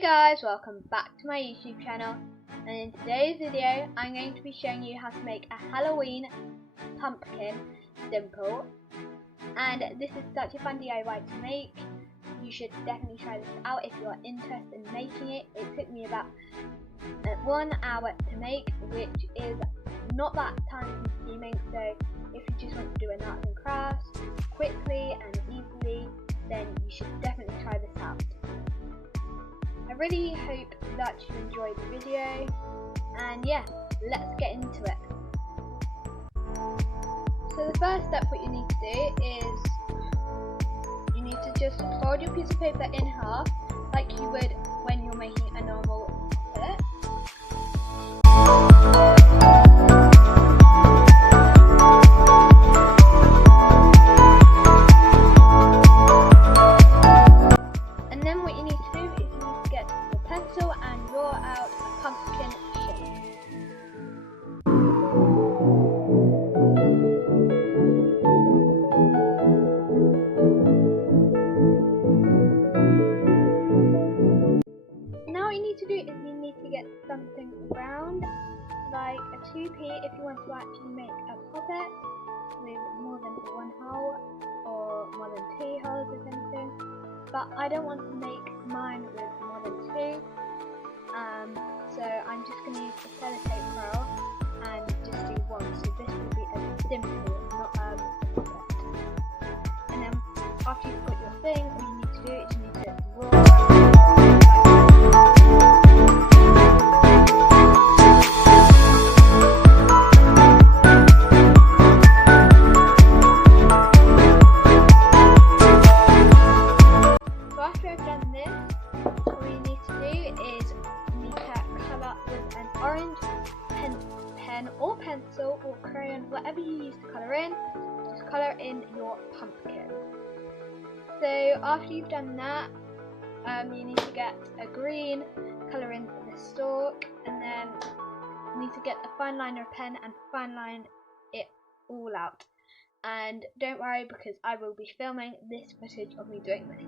Hey guys, welcome back to my YouTube channel, and in today's video I'm going to be showing you how to make a Halloween pumpkin dimple. And this is such a fun DIY to make. You should definitely try this out if you are interested in making it. It took me about 1 hour to make, which is not that time consuming, so if you just want to do an arts and crafts quickly and easily, then you should definitely try this out. I really hope that you enjoyed the video, and yeah, let's get into it. So the first step what you need to do is you need to just fold your piece of paper in half like you would when you're making a normal puppet. And then what you need to do is you need to get your pencil and draw out a pumpkin shape. Now what you need to do is you need to get something round, like a 2p if you want to actually make a puppet with more than one hole or more than 2 holes or anything. But I don't want to make mine with more than 2, so I'm just going to use the sellotape roll and just do one. So this will be a dimple, not a puppet. And then after you've got your thing, what you need to do is you need to roll. Orange pen or pencil or crayon, whatever you use to colour in, just colour in your pumpkin. So after you've done that, you need to get a green, colour in the stalk, and then you need to get a fine liner pen and fine line it all out. And don't worry, because I will be filming this footage of me doing this.